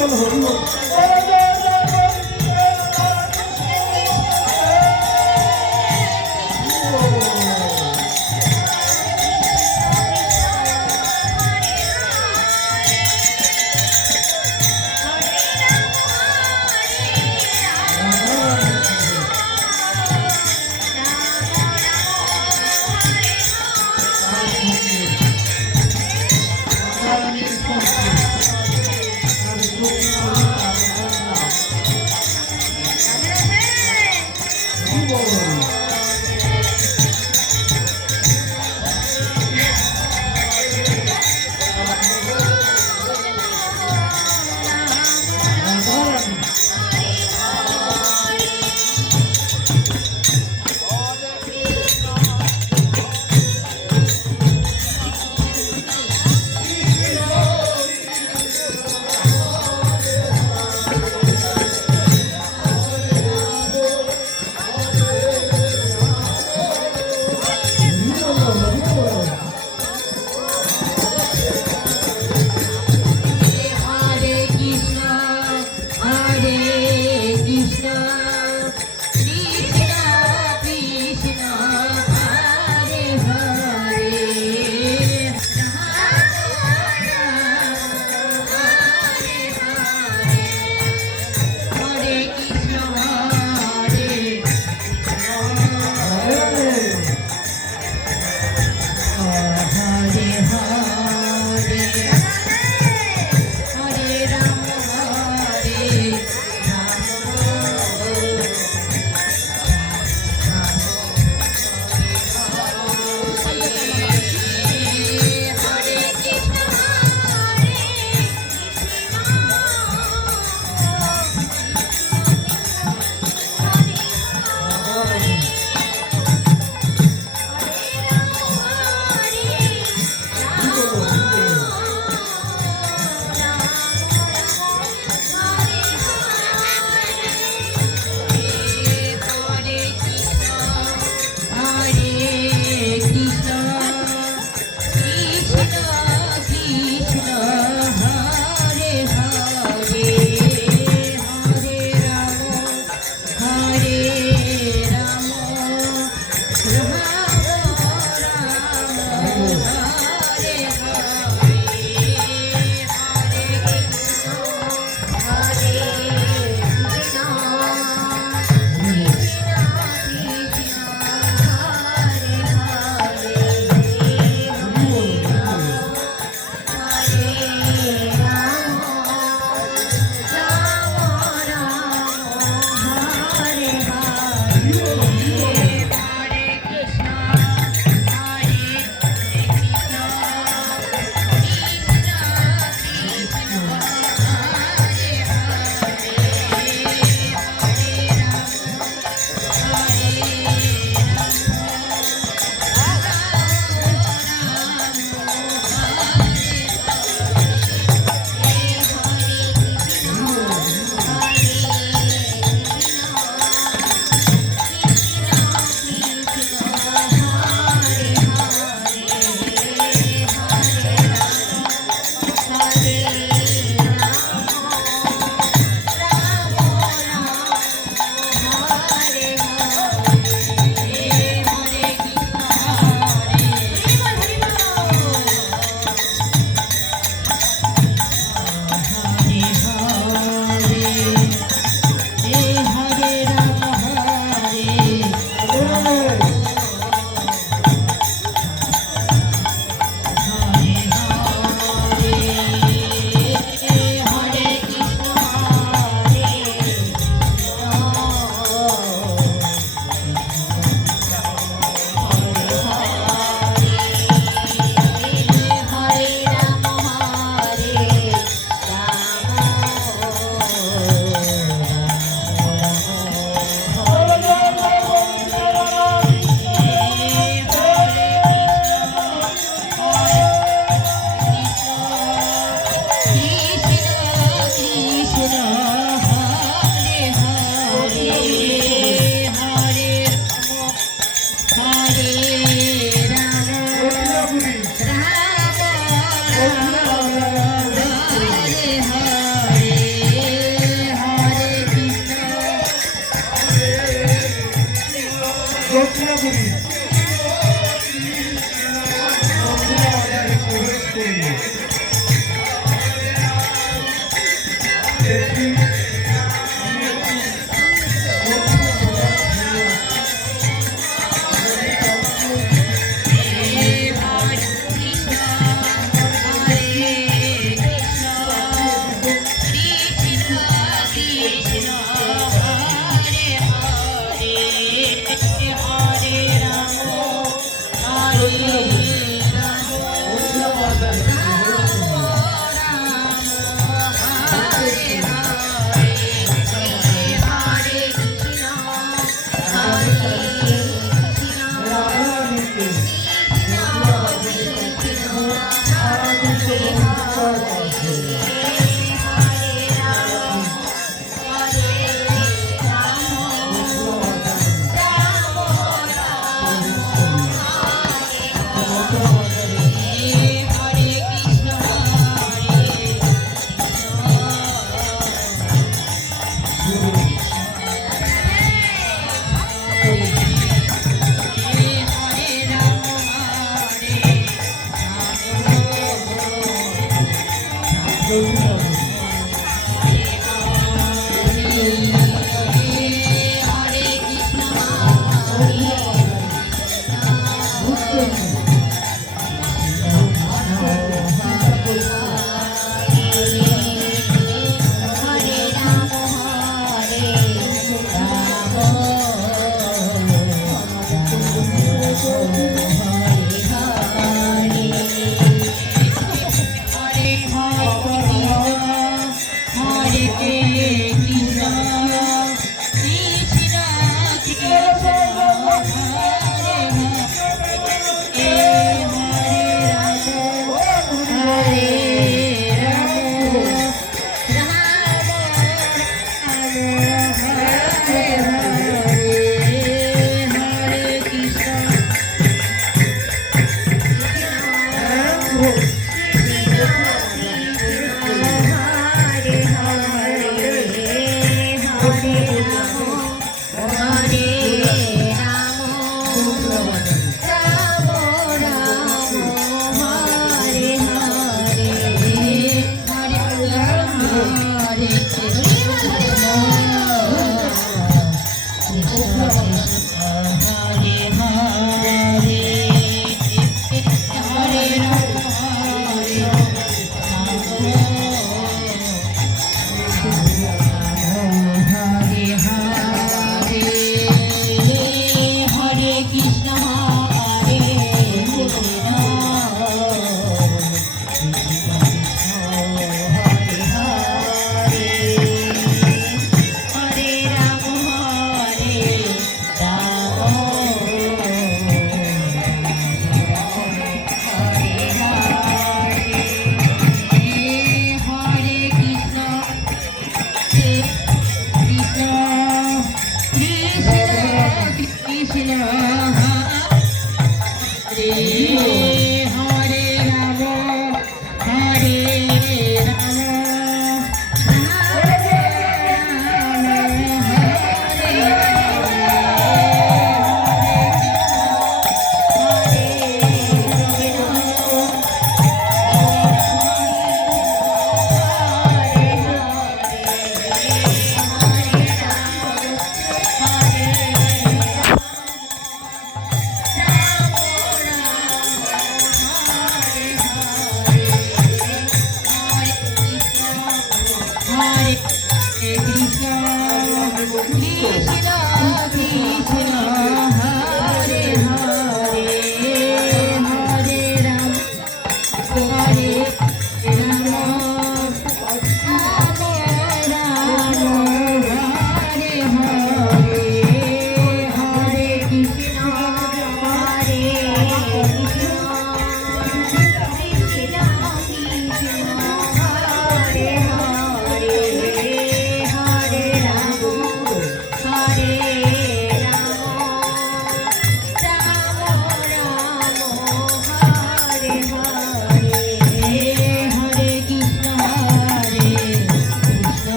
Ball Hari ball. Thank you.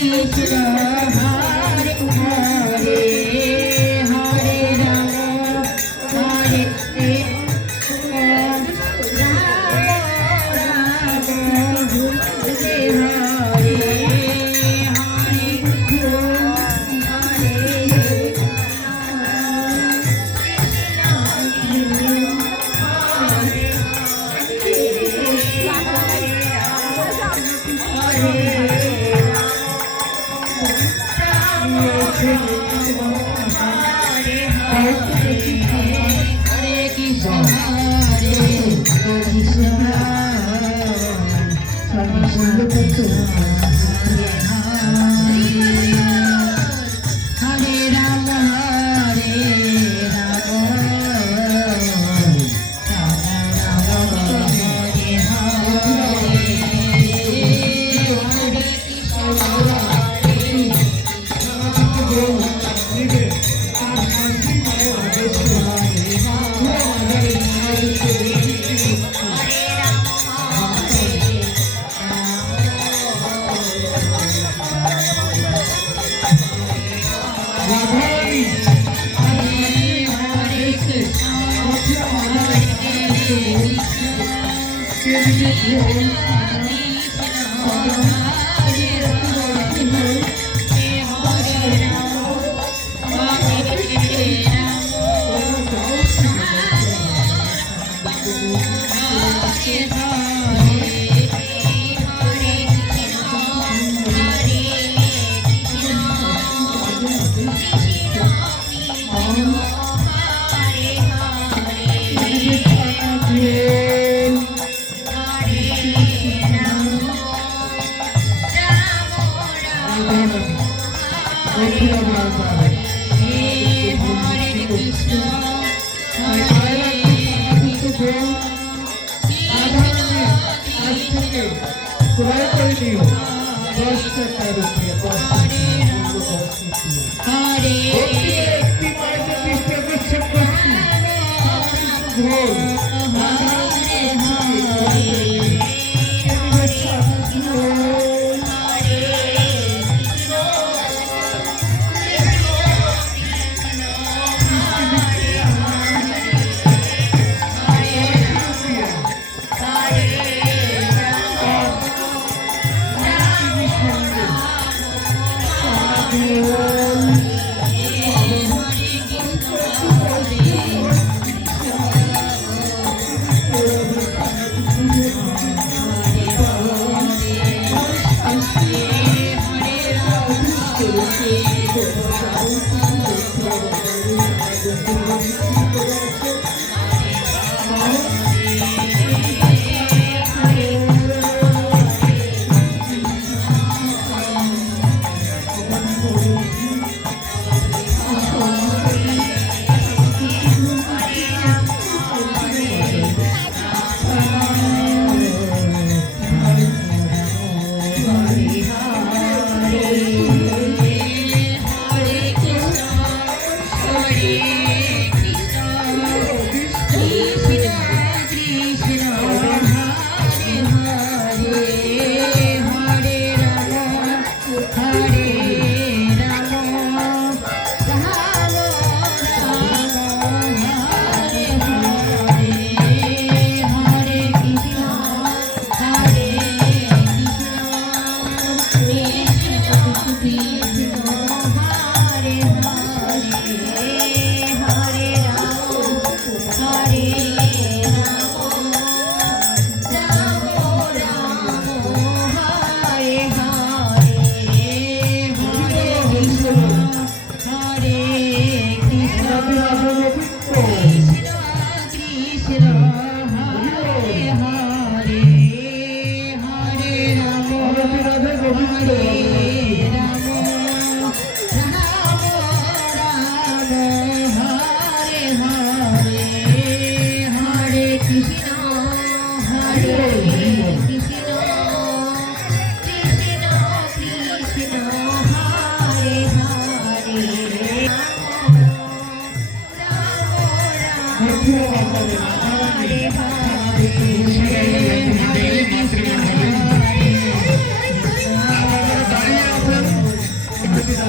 Hare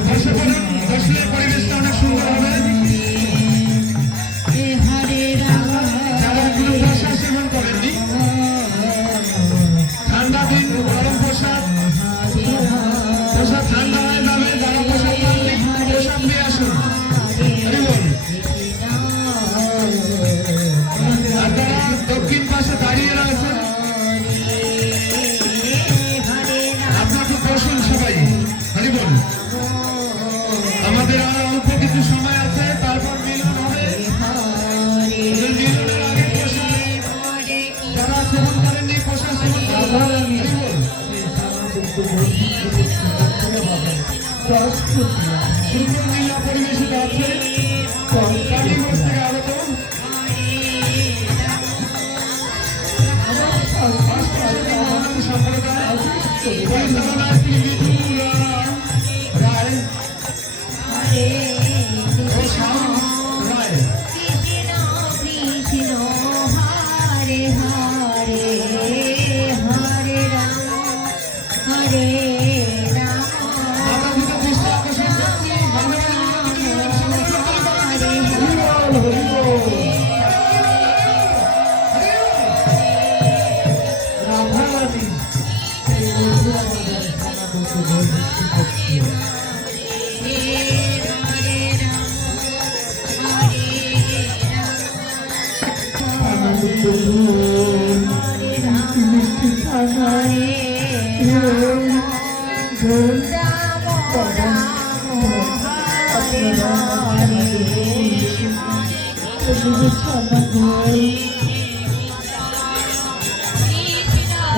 বসে পড়ুন, বসলে পরিবেশটা অনেক সুন্দর হবে। যারা এখনো প্রসাদ সেবন করেননি, ঠান্ডা দিন গরম প্রসাদ ঠান্ডা হয়ে যাবে। যারা প্রসাদ পাননি প্রসাদ নিয়ে আসুন। আর যারা দক্ষিণ পাশে দাঁড়িয়ে রয়েছেন আপনাকে বসুন সবাই। হরি বল। আমাদের আর অল্প কিছু সময় আছে, তারপর মিলন হবে। মিলনের আগে প্রসাদ যারা সেবন করেননি প্রসাদ সেবন করুন। সুন্দর লীলা পরিবেশিত আছে। কালীগঞ্জ থেকে আগত সম্প্রদায় পরিচালনায় শ্রী বিধু রায় ও শ্যাম রায়।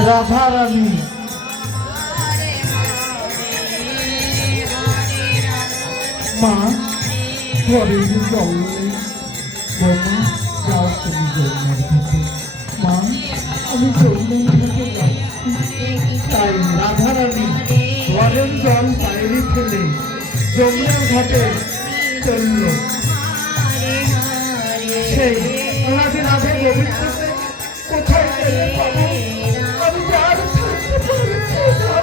রাধা রানী মা ঘরে জল বোমা যাও তুমি জন্মের ঘাটে। মা আমি জন্মের ঘাটে যাচ্ছি। তাই রাধা রানী ঘরের জল বাইরে ফেলে যমুনার ঘাটে চলল। সেই রাধে রাধে গোবিন্দকে কোথায় পেলে পাবো? আমি যার থাকতে পারছি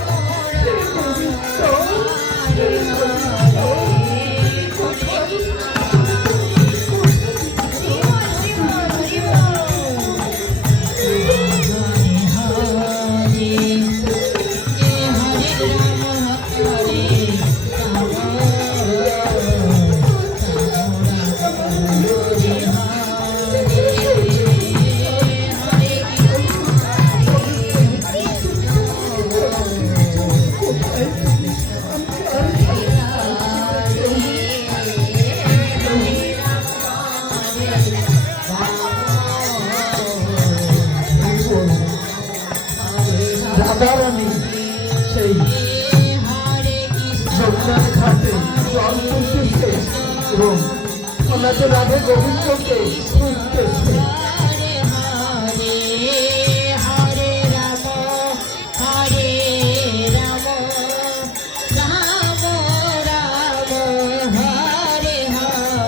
রাধারানী সেই যমুনার ঘাটে জল তুলতেছে এবং ওনাতে রাধে গোবিন্দকে খুঁজতেছে।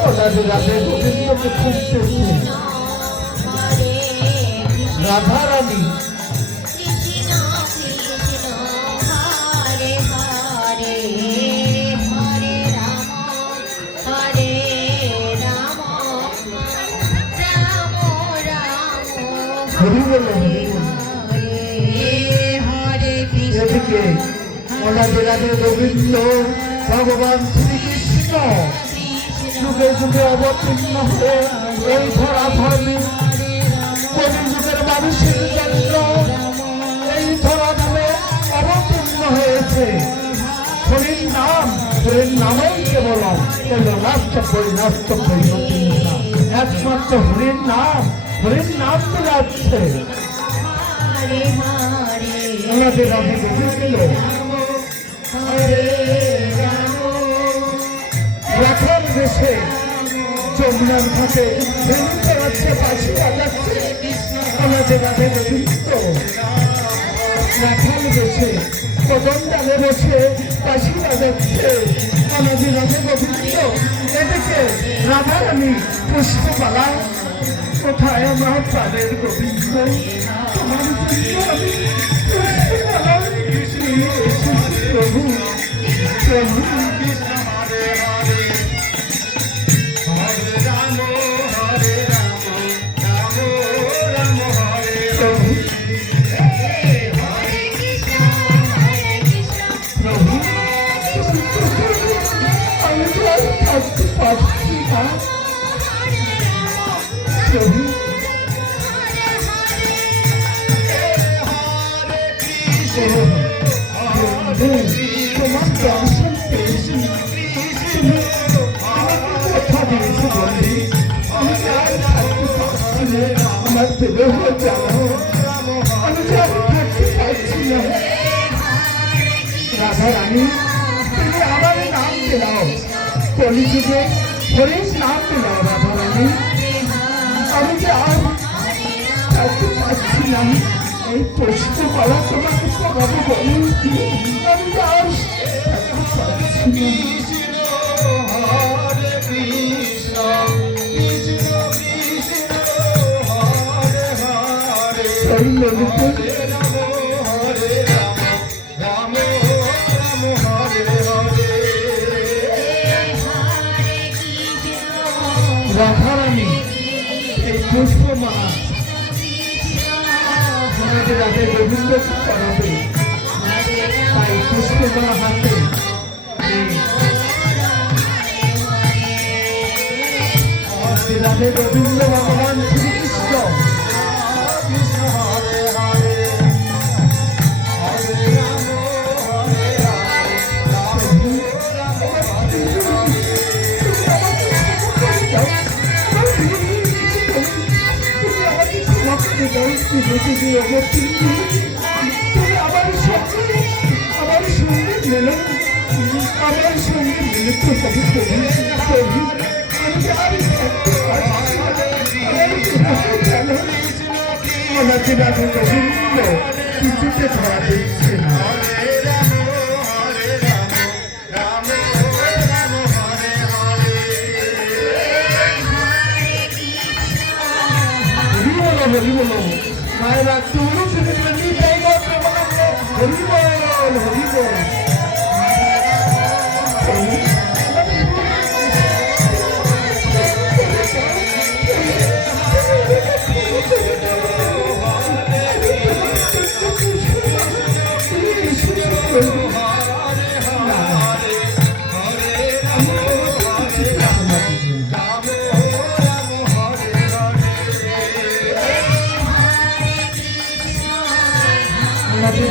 ওনাতে রাধে গোবিন্দকে খুঁজতেছে। রাধারানী এদিকে ওনাদের রাধে গোবিন্দ ভগবান শ্রীকৃষ্ণ যুগে যুগে অবতীর্ণ হয়ে এই ধরা ধর্মী কলিযুগের মানুষের জন্য এই ধরা ধামে অবতীর্ণ হয়েছে। হরির নামই কেবল একমাত্র হরির নাম তো যাচ্ছে। ওনাদের রাধে গোবিন্দ রাখার দেশে যমুনার ঘাটে ভ্রমণ করাচ্ছে, বাঁশি বাজাচ্ছে। ওনাদের রাধে গোবিন্দ রাখাল দেশে কদমডালে বসে বাঁশি বাজাচ্ছে। ওনাদের রাধে গোবিন্দ এদিকে রাধারানী পুষ্পমালা। কোথায় আমার প্রাণের গোবিন্দ? তোমার জন্য আমি পুষ্পমালা প্রভু প্রভু থাকতে পারছি না প্রভু। তোমার দর্শন পেয়েছি, তুমি আমাকে কথা দিয়েছো বন্ধু, আমি আর থাকতে পারছি না, আমার দেবে হয়ে যাও, আমি যে আর থাকতে পারছি না। রাধা রানী, তুমি আমার নাম দিলাও, কলিযুগে হরির নাম দিলাও রাধা রানী, আমি যে আর থাকতে পারছি না। এই প্রশ্ন করা তোমাকে পড়াবো বলি, আমি যে আর থাকতে পারছি না। সেই ললিত রাধারানী এই পুষ্পমালা রাধে গোবিন্দকে করাবে, তাই পুষ্পমালা হাতে রাধে গোবিন্দ ভগবান শ্রীকৃষ্ণ আমার সঙ্গে মিলন, আমার সঙ্গে মিলিত হবে প্রভু। আমাকে রাধা গোবিন্দ কিছুতে ধরা দিচ্ছে না। হরি বল মায়েরা, তুমি শুনেছি তাই হরি বল হরি বল।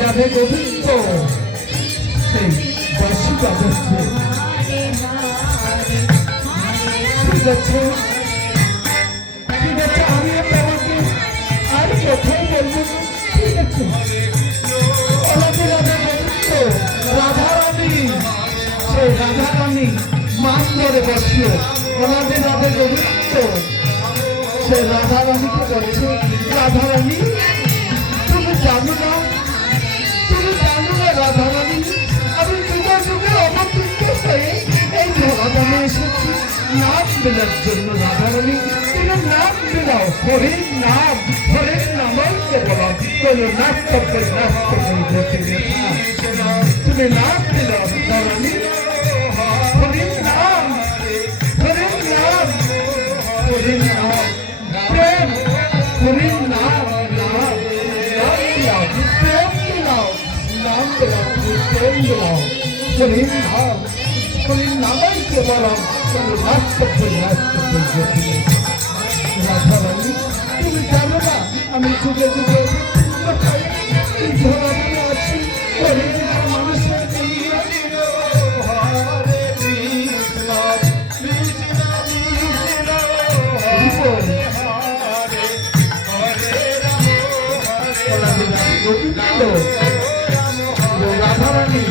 রাধে গোবিন্দ সেই বাসি বাজাচ্ছে। ঠিক আছে ঠিক আছে, আমি আপনাকে আর কোথায় বলবো, ঠিক আছে। রাধে রাধে গোবিন্দ রাধারানী, সেই রাধারানী মান ধরে বসলো। রাধে রাধে গোবিন্দ সেই রাধারানীকে বলছে, রাধারানী তুমি জানো না, তুমি জানো না রাধারানী, আমি যুগে যুগে অবতীর্ণ হয়ে এই ধরাধামে এসেছি নাম বেলার জন্য। রাধারানী তুমি নাম বেলাও, হরির নাম, হরির নামই কেবল কোনো নাচ করবে, নাচ করবে, তুমি নাম বেলাও রাধারানী, হরির নাম, হরির নাম, হরির নাম, প্রেম, হরির নাম, নাম, নাম দিলাও, প্রেম দিলাও, নাম দিলাও, প্রেম দিলাও, হরির নাম, হরির নামই কেবল কোনো নাচ করবে, নাচ করবে। রাধারানী তুমি জানো না, আমি যুগে যুগে ধরাধামে আছি, হরির নাম মানুষের রাধারানী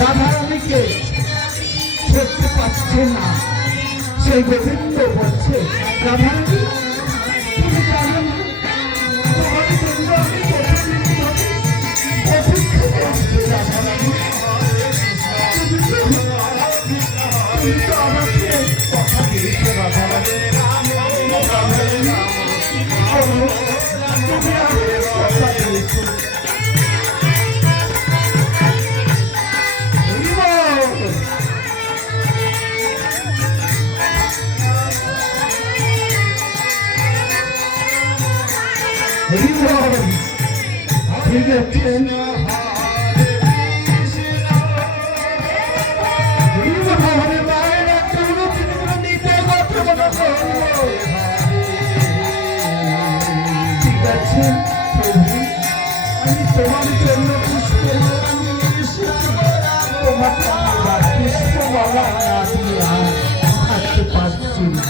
রাধারানীকে ধরতে পারছে না। সেই গোবিন্দ বলছে, রাধারানী তুমি জানো না, তোমার জন্য আমি কতদিন ধরে অপেক্ষা করছি। রাধারানী তুমি তো আমাকে কথা দিয়েছো। রাধারানী তুমি আমাকে কথা দিয়েছো। ঠিক আছে বলছেন প্রভু আমি তোমার জন্য পুষ্পমালা নিয়ে এসেছি তোমাকে আমি এবার পুষ্পমালা না দিয়ে আর থাকতে পারছি না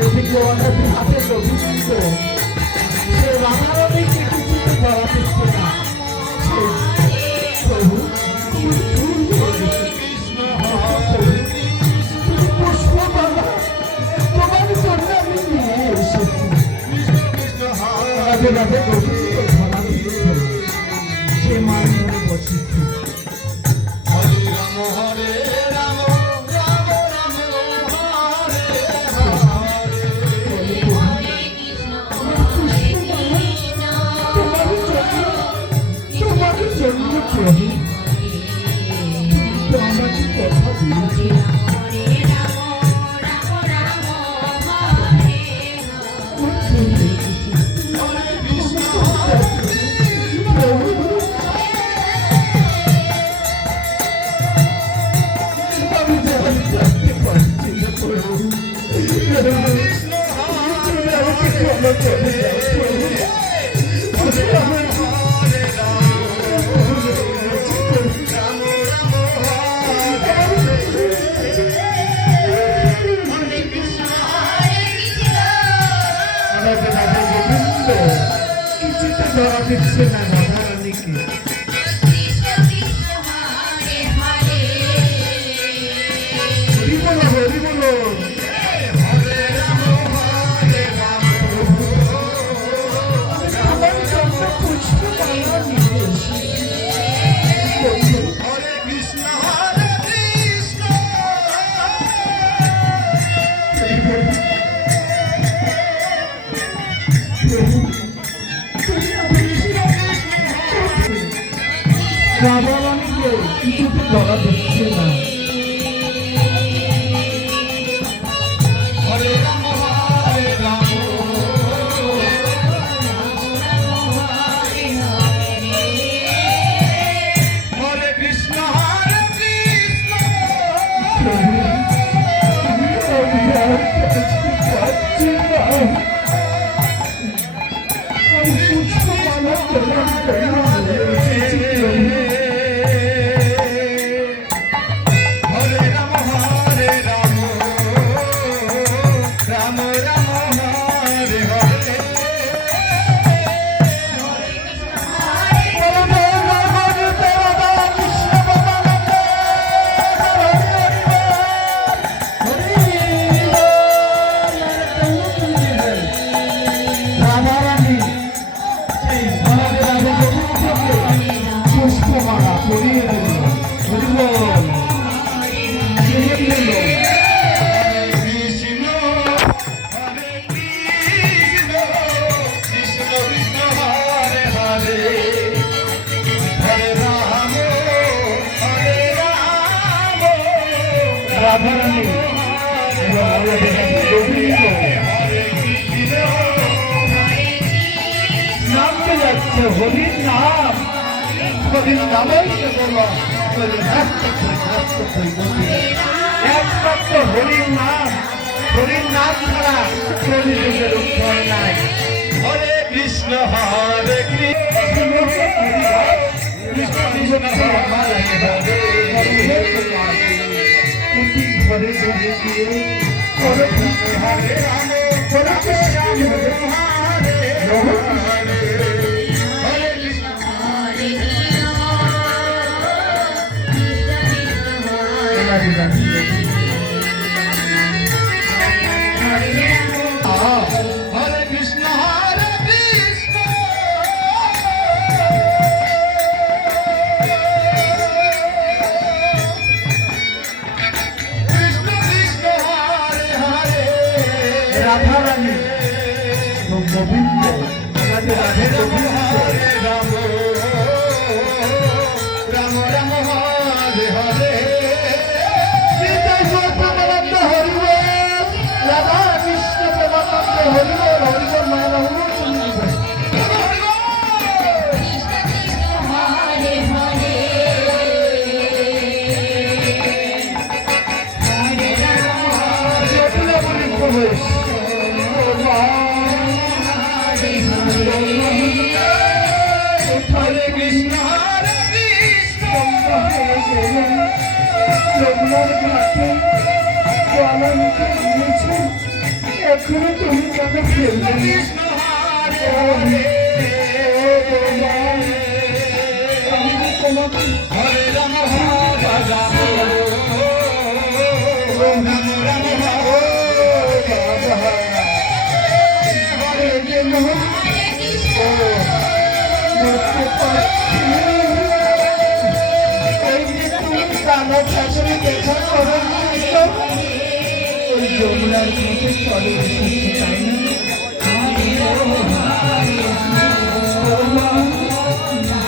এদিকে অনেক হাতে গোবিন্দ সে রাঙারানিকে কিছুতে ধরা দিচ্ছে না প্রভু পুষ্পমালা তোমার জন্য আমি নিয়ে এসেছি রাধে রাধে গোবিন্দ ধরা দিচ্ছে সে মানবে বসেছে তোমার জন্য প্রভু তো আমাকে কথা দিয়েছে আমি যেমন থাকতে পারছি না প্রভু আমাকে ক্ষমা করে দাও প্রভু আমার কিছুতে ধরা দিচ্ছে না রাধারানীকে হরি বলো হরি বলো আমার জন্য পুষ্পমালা নিয়ে এসেছি রাধারানীকে কিছুতে ধরা দিচ্ছে না পুষ্পমালা পরিয়ে দিল রাধারানী নামতে যাচ্ছে হরির নাম হরির নামেই একমাত্র হরির নাম ছাড়া কলিযুগের উদ্ধার নাই হরে কৃষ্ণ হরে ঘরে ঘরে গিয়ে হরে হরে রাম হরে কৃষ্ণ হরে কৃষ্ণ হরে কৃষ্ণ কৃষ্ণ কৃষ্ণ হরে হরে রাধারানী গোবিন্দ আমাদের রাধে গোবিন্দ হরে রাম রাম রাম হরে হরে প্রেমানন্দ হরিব রাধা কৃষ্ণ প্রেমানন্দ হরিব হরিব মায়ের হরিব আমার ঘাটে জলানিতে দিয়েছে, এখনো তুমি তাকে ফেলবে না। কৃষ্ণ হরে আমি কি তোমাকে হরে রাম হরে রাম রাম রাম হরে গেল দেখতে পাচ্ছি এই যে তুমি কালো ঠাকুরে দেখা করো ওই যমুনার মধ্যে চলে এসেছে, তাই না?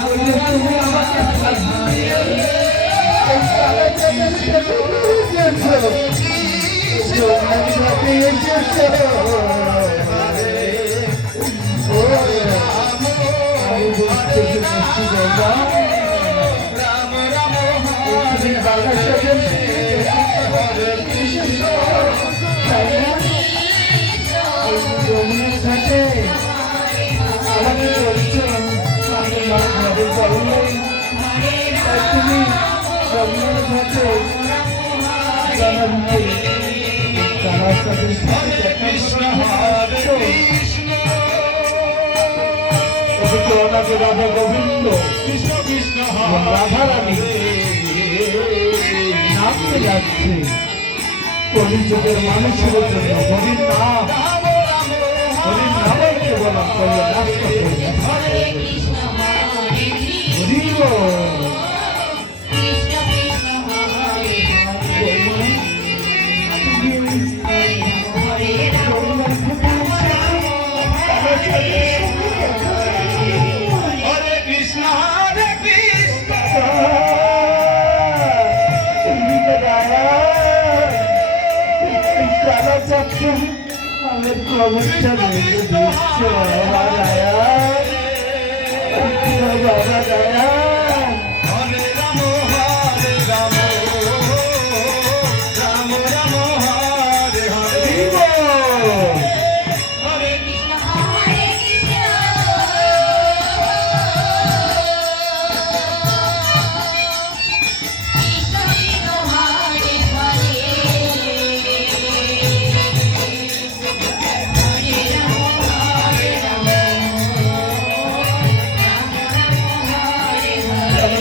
ওই যে তুমি আমাকে ফাঁসিয়ে এই কালো ঠাকুরে দেখে দিয়েছো, যমুনার ঘাটে এসেছো। আমি বুঝতে পেরেছি বাবা, রাম রাম তুমি বাবার সাথে যমুনার ঘাটে আমাকে বলছো আমি মা ঘরে যাবো তাই তুমি যমুনার ঘাটে জানার ভাই তার সাথে দেখা করো। এদিকে ওনাকে রাধা গোবিন্দ কৃষ্ণ কৃষ্ণ রাধারানী নামতে যাচ্ছে কলিযুগের মানুষের জন্য হরির নাম, হরির নামের কেবল কল্যাণ হরে কৃষ্ণ হরে কৃষ্ণ হরি কৃষ্ণ কৃষ্ণ হরে হরে হরে রাম হরে কৃষ্ণ হরে কৃষ্ণ আমার খবরটা দেখে দিচ্ছ বাবা দয়া, বাবা দয়া। হরে রাম হরে রাম রাম রাম হরে হরে হরে কৃষ্ণ হরে কৃষ্ণ কৃষ্ণ কৃষ্ণ হরে হরে হরে রাম হরে রাম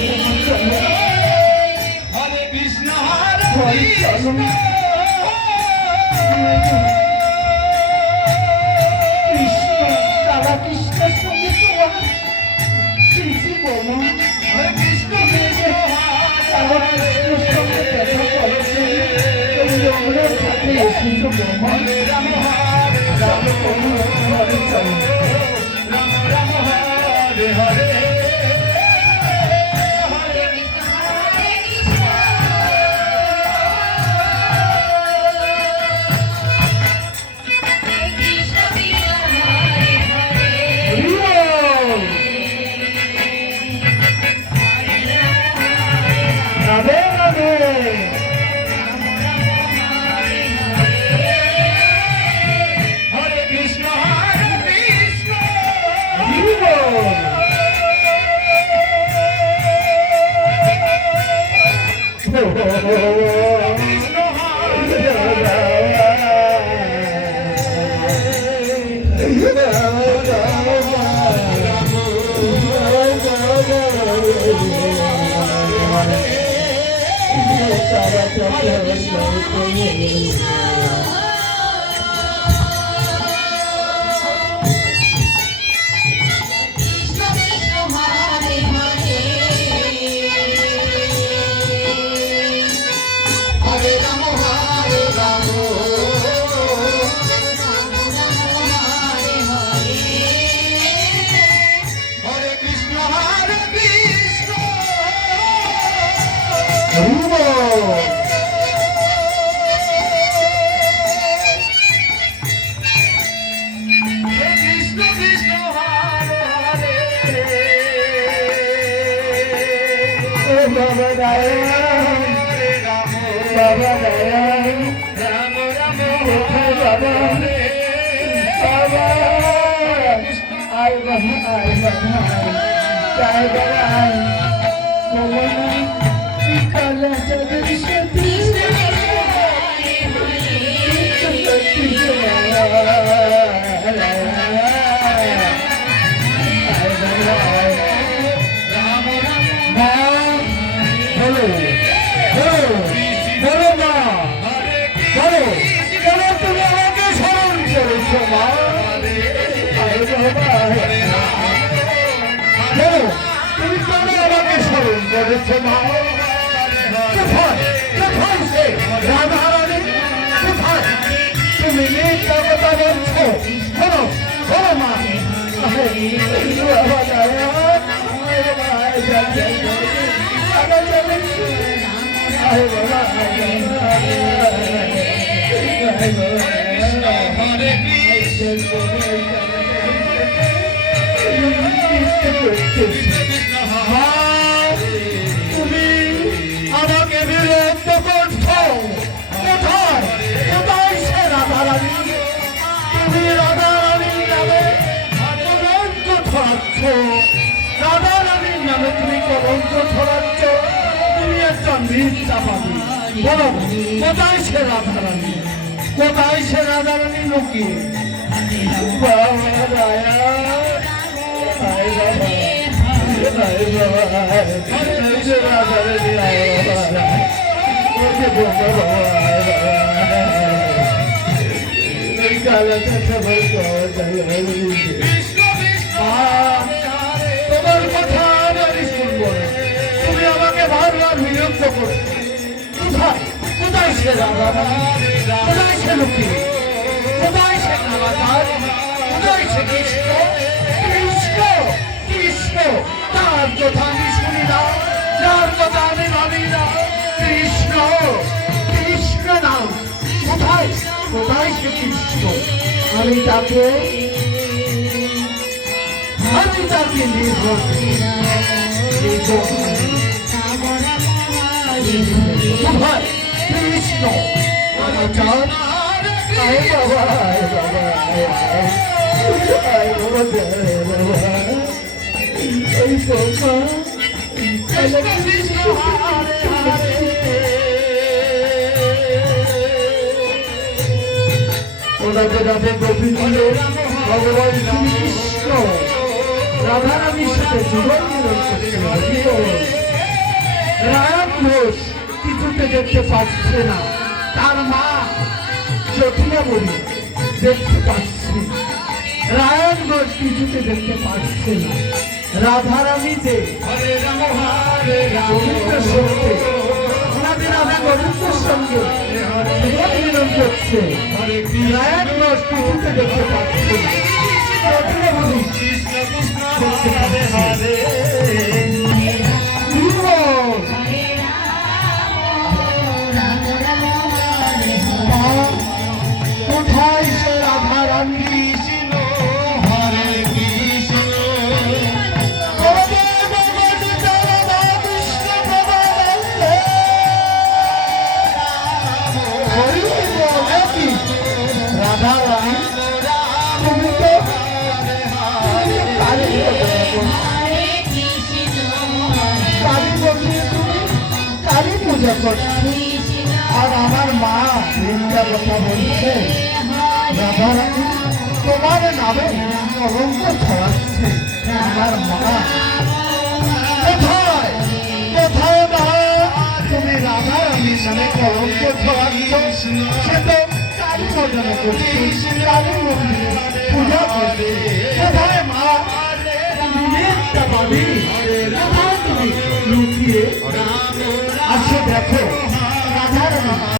হরে কৃষ্ণ হরে হরে কৃষ্ণ কৃষ্ণ রাধা কৃষ্ণের সঙ্গে তোমার কৃষি বলো হরে কৃষ্ণ কৃষ্ণ রাধা কৃষ্ণের সঙ্গে দেখা করছে এই যমুনার ঘাটে এসেছো বৌমা। হরে রাম হরে রাম ঘরে চলো রাম রাম হরে হরে হরে কৃষ্ণ হরে কৃষ্ণ কৃষ্ণ কৃষ্ণ হরে হরে রাধে রাধে হরে কৃষ্ণ হরে কৃষ্ণ কৃষ্ণ হরে কৃষ্ণ কৃষ্ণ হরে হরে হরে রাম হরে রাম হরে হরে হরে কৃষ্ণ হরে কৃষ্ণ হরে কৃষ্ণ কৃষ্ণ হরে হরে বাবা দয়া, হরে রাম বাবা দয়া, রাম রাম কোথায় বাবা? বাবা আয় বাবা আয় বাবা আয়, আয় বাবা আয়। বাবা, কালা চাঁদের সাথে বলো বলো বলো মা বলো কেন তুমি আমাকে স্মরণ করেছো মা বলো তুমি কেন আমাকে স্মরণ করেছো মা কোথায় কোথায় সে রাধারানী কোথায় তুমি মিথ্যা কথা বলছো বলো বলো মা হরে কৃষ্ণ কৃষ্ণ মা, তুমি আমাকে বিরক্ত করছো কোথায় কোথায় সে রাধারানী তুমি রাধারানীর নামে কলঙ্ক ছড়াচ্ছ রাধারানীর নামে তুমি কলঙ্ক ছড়াচ্ছ তুমি একটা মিথ্যাবাদী বলো কোথায় সে রাধারানী কোথায় সে রাধারানী লুকিয়ে বাবা রায়া আয় বাবা আয় বাবা আয় সে রাধারানী আয় বাবা ওকে বাবা আয় বাবা এই কালাটা সবাই তোমার কথা আমি শুনবো না তুমি আমাকে বারবার বিরক্ত করছো কোথায় কোথায় সে রাধারানী কোথায় সে লক্ষ্মী কোথায় সে কালাচাঁদ কোথায় সে কৃষ্ণ কৃষ্ণ কৃষ্ণ তার কথা আমি শুনি না তার কথা আমি ভাবি না কৃষ্ণ কৃষ্ণ নাম কোথায় কোথায় সে কৃষ্ণ আমি তাকে নির্ভর কোথায় কৃষ্ণ কালাচাঁদ আয় বাবা আয় বাবা আয় বাবা জয় বাবা এই বাবা কৃষ্ণ হরে হরে ওনাকে রাধে গোবিন্দ ভগবান শ্রীকৃষ্ণ রাধারানীর সাথে জীবন মিলন করছে রায়ন ঘোষ কিছুতে দেখতে পাচ্ছে না তার মা জটিলা বলি দেখতে পাচ্ছে রায়ন ঘোষ কিছুতে দেখতে পাচ্ছে না রাধারানী যে হরে রাম হরে রাম গোবিন্দের সঙ্গে ওনাদের রাধা গোবিন্দের সঙ্গে জীবন মিলন করছে হরে রায়ন ঘোষ কিছুতে দেখতে পাচ্ছে না জটিলা বলি কৃষ্ণ কৃষ্ণ হরে হরে কোথায় সে রাধারানী কৃষ্ণ হরে কৃষ্ণ রাধারানী তুমি তো কালী কালী পূজা করছো আর আমার মা মিথ্যা কথা বলছে রাধারানী তোমার নামে কলঙ্ক ছড়াচ্ছে আমার মা কোথায় কোথায় মা তুমি রাধারানীর নামে কলঙ্ক ছড়াচ্ছ সে তো কালী পূজা করছে কালী মন্দিরে পূজা করছে কোথায় মা তুমি মিথ্যাবাদী কোথায় তুমি লুকিয়ে আসে দেখো রাধারানী